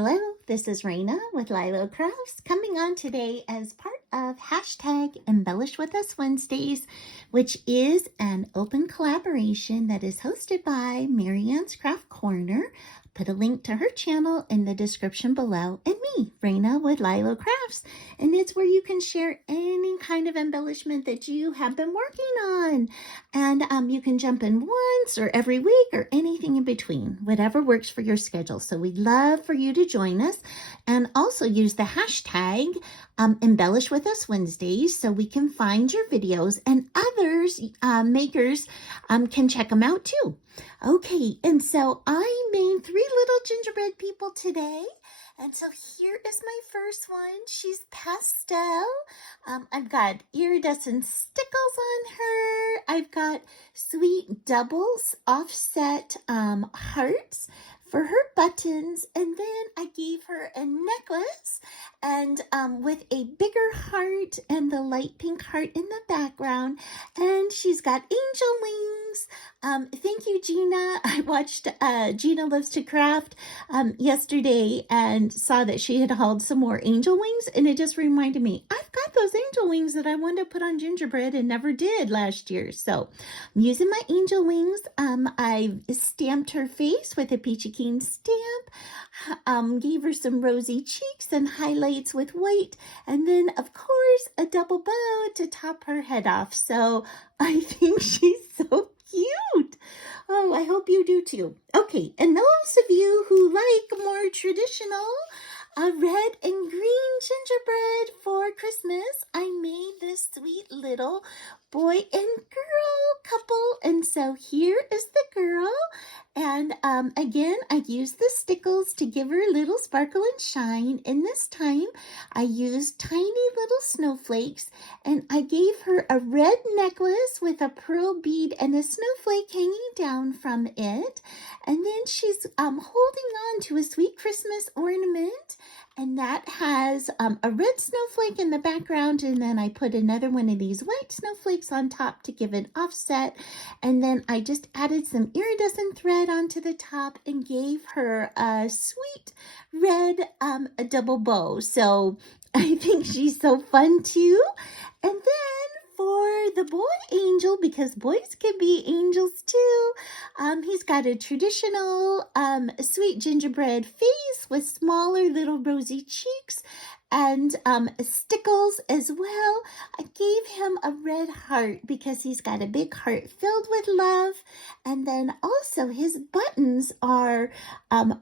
Hello, this is Raina with LYLO Crafts coming on today as part of hashtag Embellish with Us Wednesdays, which is an open collaboration that is hosted by Marianne's Craft Corner. Put a link to her channel in the description below, and me, Raina with LYLO Crafts. And it's where you can share any kind of embellishment that you have been working on. And you can jump in once or every week or anything in between, whatever works for your schedule. So we'd love for you to join us and also use the hashtag Embellish with Us Wednesdays so we can find your videos and others makers can check them out too. Okay, and so I made 3 little gingerbread people today. And so here is my first one. She's pastel. I've got iridescent stickles on her. I've got sweet doubles offset hearts for her buttons. And then I gave her a necklace and with a bigger heart and the light pink heart in the background. And she's got angel wings. Thank you, Gina. I watched Gina Loves to Craft yesterday and saw that she had hauled some more angel wings, and it just reminded me, I've got those angel wings that I wanted to put on gingerbread and never did last year. So I'm using my angel wings. I stamped her face with a peachy keen stamp, gave her some rosy cheeks and highlights with white, and then of course a double bow to top her head off. So I think she's so cute. Oh, I hope you do too. Okay, and those of you who like more traditional red and green gingerbread for Christmas, I made this sweet little boy and girl couple. And so here is the girl. And again, I used the stickles to give her a little sparkle and shine. And this time I used tiny little snowflakes, and I gave her a red necklace with a pearl bead and a snowflake hanging down from it. And then she's holding on to a sweet Christmas ornament, and that has a red snowflake in the background, and then I put another one of these white snowflakes on top to give an offset, and then I just added some iridescent thread onto the top and gave her a sweet red double bow. So I think she's so fun too. And then for the boy angel, because boys can be angels too, he's got a traditional sweet gingerbread face with smaller little rosy cheeks and stickles as well. I gave him a red heart because he's got a big heart filled with love. And then also his buttons are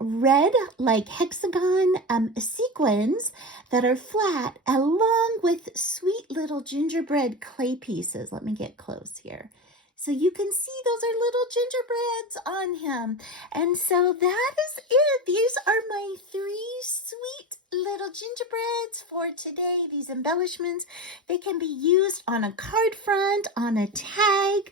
red, like hexagon sequins that are flat, along with sweet little gingerbread clay pieces. Let me get close here. So you can see those are little gingerbreads on him. And so that is it. These are my 3 sweet little gingerbreads for today. These embellishments, they can be used on a card front, on a tag.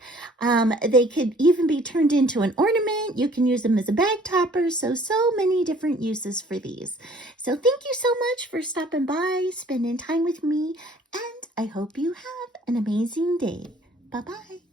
They could even be turned into an ornament. You can use them as a bag topper. So many different uses for these. So thank you so much for stopping by, spending time with me, and I hope you have an amazing day. Bye-bye.